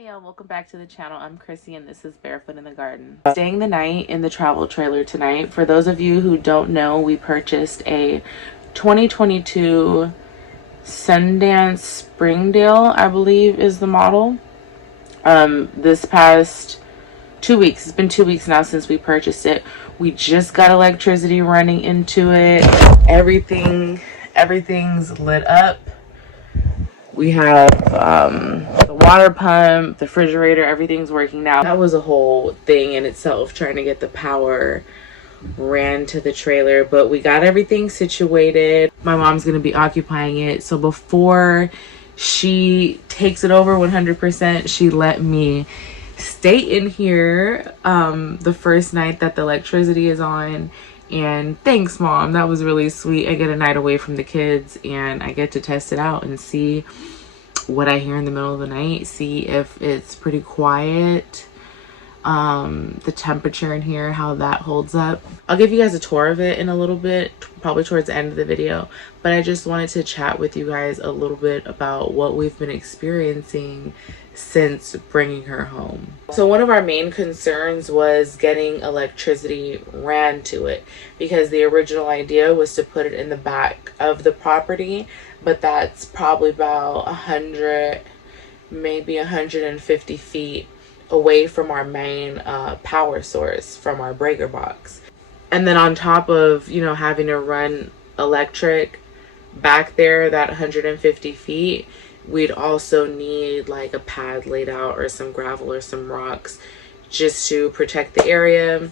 Hey y'all, welcome back to the channel. I'm Chrissy and this is Barefoot in the Garden. Staying the night in the travel trailer tonight. For those of you who don't know, we purchased a 2022 Sundance Springdale, I believe is the model. This past 2 weeks, it's been 2 weeks now since we purchased it. We just got electricity running into it. Everything's lit up. We have the water pump, the refrigerator, everything's working now. That was a whole thing in itself, trying to get the power ran to the trailer, but we got everything situated. My mom's going to be occupying it, so before she takes it over 100%, she let me stay in here the first night that the electricity is on. And thanks, Mom. That was really sweet. I get a night away from the kids and I get to test it out and see what I hear in the middle of the night, see if it's pretty quiet, the temperature in here, how that holds up. I'll give you guys a tour of it in a little bit, probably towards the end of the video, but I just wanted to chat with you guys a little bit about what we've been experiencing since bringing her home. So one of our main concerns was getting electricity ran to it, because the original idea was to put it in the back of the property, but that's probably about 100, maybe 150 feet away from our main power source, from our breaker box. And then on top of, you know, having to run electric back there, that 150 feet, we'd also need like a pad laid out or some gravel or some rocks just to protect the area.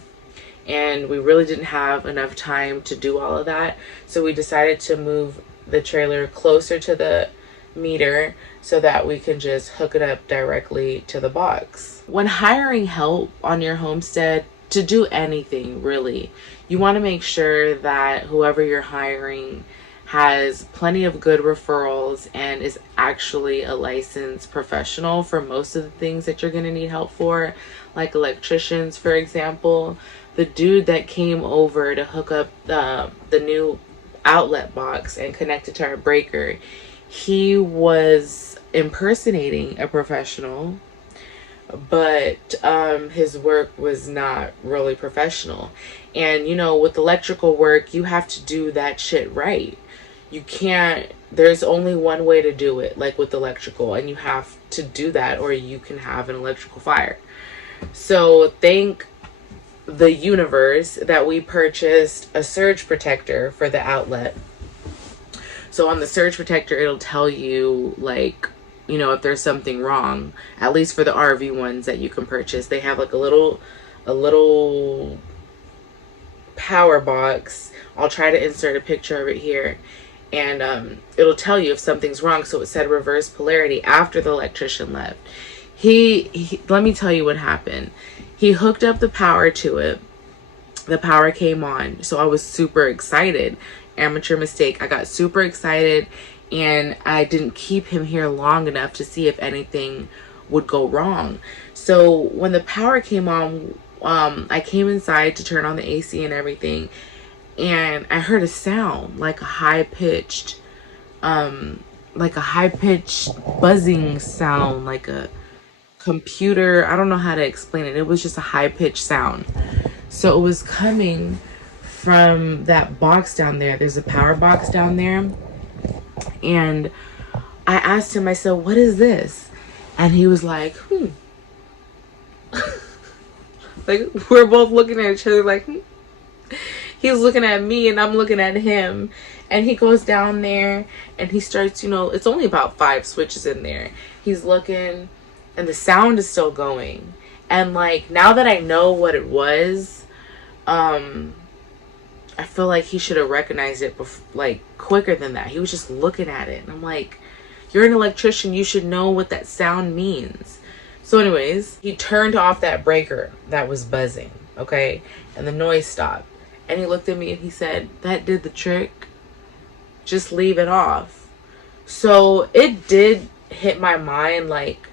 And we really didn't have enough time to do all of that. So we decided to move the trailer closer to the meter so that we can just hook it up directly to the box. When hiring help on your homestead to do anything, really, you want to make sure that whoever you're hiring has plenty of good referrals and is actually a licensed professional for most of the things that you're going to need help for, like electricians, for example. The dude that came over to hook up the new outlet box and connect it to our breaker, he was impersonating a professional, but his work was not really professional. And you know, with electrical work, you have to do that shit right. You can't, there's only one way to do it, like with electrical, and you have to do that or you can have an electrical fire. So thank the universe that we purchased a surge protector for the outlet. So on the surge protector, it'll tell you, like, you know, if there's something wrong, at least for the RV ones that you can purchase. They have like a little power box. I'll try to insert a picture of it here. And it'll tell you if something's wrong. So it said reverse polarity after the electrician left. He let me tell you what happened. He hooked up the power to it. The power came on. So I was super excited. Amateur mistake. I got super excited and I didn't keep him here long enough to see if anything would go wrong. So when the power came on, I came inside to turn on the AC and everything. And I heard a sound, like a high-pitched buzzing sound, like a computer. I don't know how to explain it. It was just a high-pitched sound. So it was coming from that box down there. There's a power box down there. And I asked him, I said, what is this? And he was like, Like, we're both looking at each other like, He's looking at me and I'm looking at him, and he goes down there and he starts, you know, it's only about 5 switches in there. He's looking and the sound is still going. And like, now that I know what it was, I feel like he should have recognized it like quicker than that. He was just looking at it and I'm like, you're an electrician, you should know what that sound means. So anyways, he turned off that breaker that was buzzing, okay? And the noise stopped. And he looked at me and he said, that did the trick. Just leave it off. So it did hit my mind like,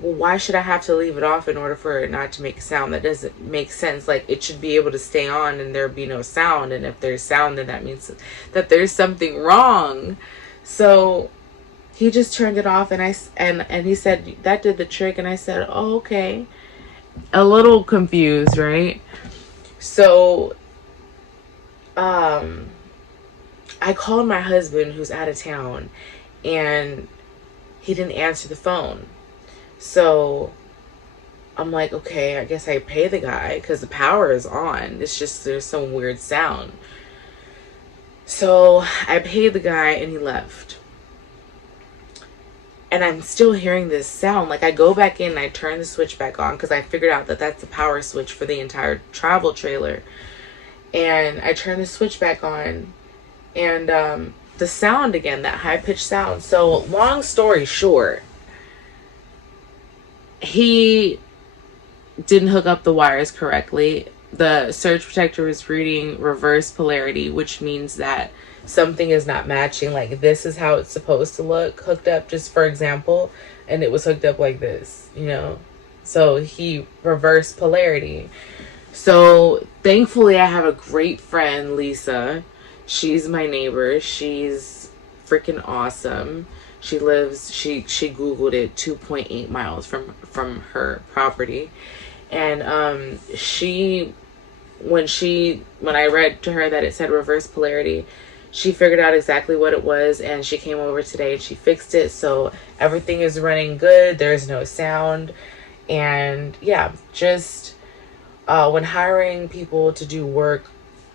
well, why should I have to leave it off in order for it not to make a sound? That doesn't make sense. Like, it should be able to stay on and there be no sound. And if there's sound, then that means that there's something wrong. So he just turned it off, and he said that did the trick, and I said, oh, okay. A little confused, right? So I called my husband who's out of town, and he didn't answer the phone. So I'm like, okay, I guess I pay the guy because the power is on. It's just there's some weird sound. So I paid the guy and he left. And I'm still hearing this sound. Like, I go back in and I turn the switch back on because I figured out that that's the power switch for the entire travel trailer. And I turn the switch back on, and the sound again, that high-pitched sound. So long story short, he didn't hook up the wires correctly. The surge protector was reading reverse polarity, which means that something is not matching. Like, this is how it's supposed to look hooked up, just for example, and it was hooked up like this, you know. So he reversed polarity. So thankfully I have a great friend, Lisa. She's my neighbor. She's freaking awesome. She Googled it, 2.8 miles from her property. And when I read to her that it said reverse polarity, she figured out exactly what it was, and she came over today and she fixed it. So everything is running good. There's no sound. And yeah, just when hiring people to do work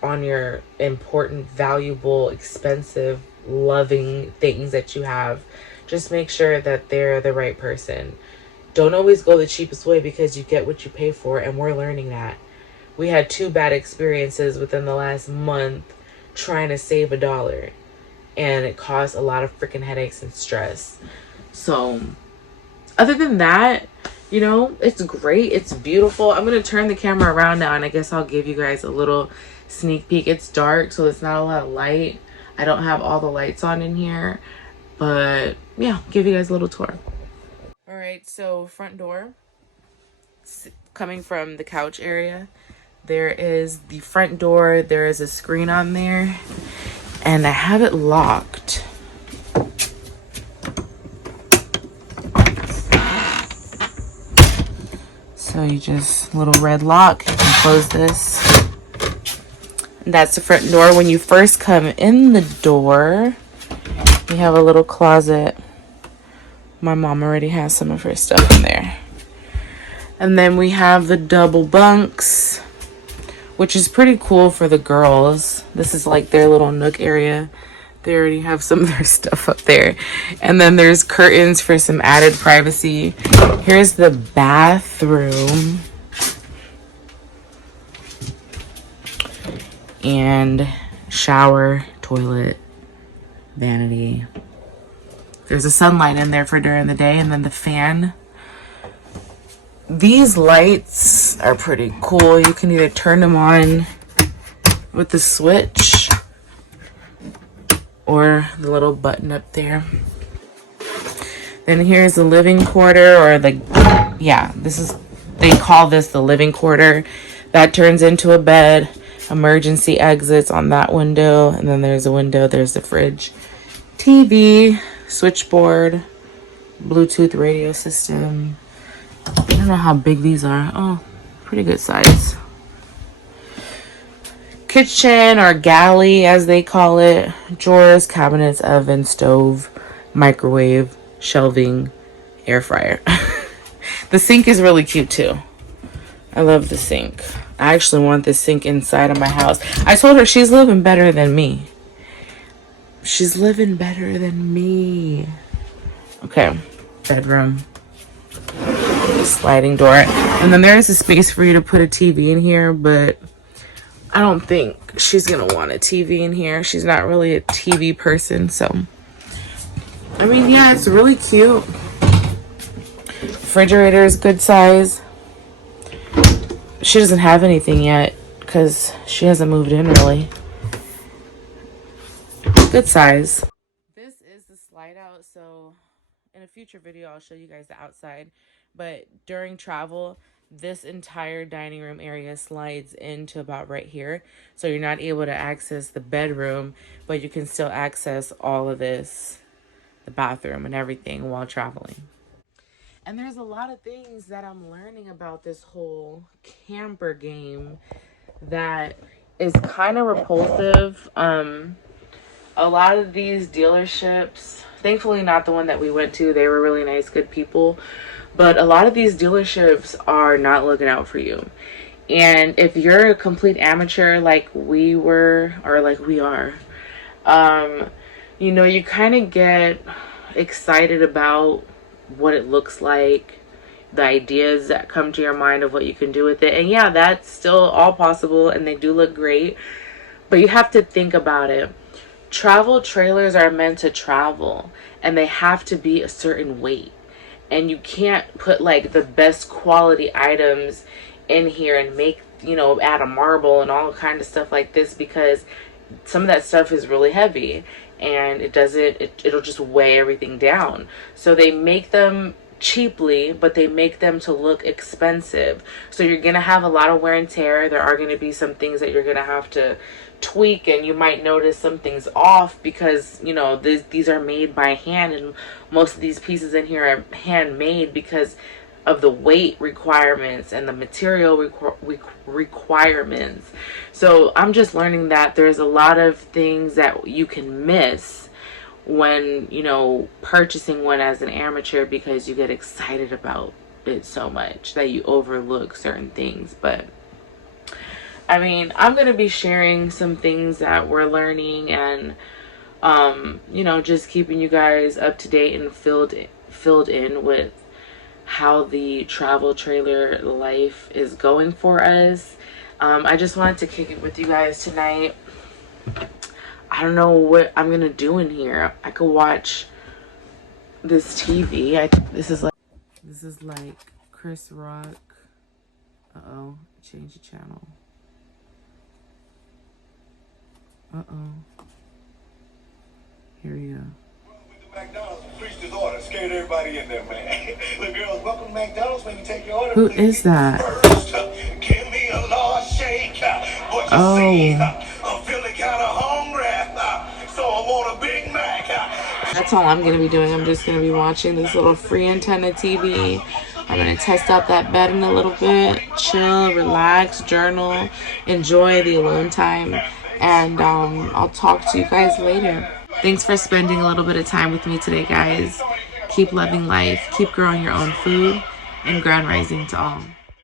on your important, valuable, expensive, loving things that you have, just make sure that they're the right person. Don't always go the cheapest way because you get what you pay for, and we're learning that. We had 2 bad experiences within the last month trying to save $1, and it caused a lot of freaking headaches and stress. So other than that, you know, it's great. It's beautiful. I'm going to turn the camera around now, and I guess I'll give you guys a little sneak peek. It's dark, so it's not a lot of light. I don't have all the lights on in here, but yeah, give you guys a little tour. All right, so front door, coming from the couch area, there is the front door. There is a screen on there, and I have it locked. So you just, little red lock, you can close this. And that's the front door. When you first come in the door, you have a little closet. My mom already has some of her stuff in there. And then we have the double bunks, which is pretty cool for the girls. This is like their little nook area. They already have some of their stuff up there. And then there's curtains for some added privacy. Here's the bathroom. And shower, toilet, vanity. There's a sunlight in there for during the day, and then the fan. These lights are pretty cool. You can either turn them on with the switch or the little button up there. Then here's the living quarter, or they call this the living quarter. That turns into a bed. Emergency exits on that window, and then there's a window. There's the fridge, TV, switchboard, Bluetooth radio system. I don't know how big these are. Oh, pretty good size. Kitchen, or galley as they call it. Drawers, cabinets, oven, stove, microwave, shelving, air fryer. The sink is really cute too. I love the sink. I actually want this sink inside of my house. I told her she's living better than me. She's living better than me. Okay, bedroom. Sliding door. And then there is a space for you to put a TV in here, but I don't think she's gonna want a TV in here. She's not really a TV person, so. I mean, yeah, it's really cute. Refrigerator is good size. She doesn't have anything yet because she hasn't moved in really. Good size. This is the slide out, so in a future video I'll show you guys the outside, but during travel this entire dining room area slides into about right here, so you're not able to access the bedroom, but you can still access all of this the bathroom and everything while traveling. And there's a lot of things that I'm learning about this whole camper game that is kind of repulsive. A lot of these dealerships, thankfully not the one that we went to, they were really nice, good people, but a lot of these dealerships are not looking out for you. And if you're a complete amateur like we were, or like we are, you know, you kind of get excited about what it looks like, the ideas that come to your mind of what you can do with it. And yeah, that's still all possible and they do look great, but you have to think about it. Travel trailers are meant to travel and they have to be a certain weight. And you can't put like the best quality items in here and make, you know, add a marble and all kind of stuff like this, because some of that stuff is really heavy and it'll just weigh everything down. So they make them cheaply, but they make them to look expensive. So you're gonna have a lot of wear and tear. There are gonna be some things that you're gonna have to tweak, and you might notice some things off because, you know, these are made by hand, and most of these pieces in here are handmade because of the weight requirements and the material requirements. So I'm just learning that there's a lot of things that you can miss when, you know, purchasing one as an amateur, because you get excited about it so much that you overlook certain things. But I mean, I'm going to be sharing some things that we're learning and, you know, just keeping you guys up to date and filled in with how the travel trailer life is going for us. I just wanted to kick it with you guys tonight. I don't know what I'm going to do in here. I could watch this TV. This is like Chris Rock. Uh-oh, change the channel. Uh-oh. Here we go. McDonald's increased his order, scared everybody in there, man. Look, girls, welcome to McDonald's. When you take your order, who is that? First, give me a large shake. What you see? I'm feeling kind of hungry, so I want a Big Mac. That's all I'm gonna be doing. I'm just gonna be watching this little free antenna TV. I'm gonna test out that bed in a little bit, chill, relax, journal, enjoy the alone time, and I'll talk to you guys later. Thanks for spending a little bit of time with me today, guys. Keep loving life, keep growing your own food, and grand rising to all.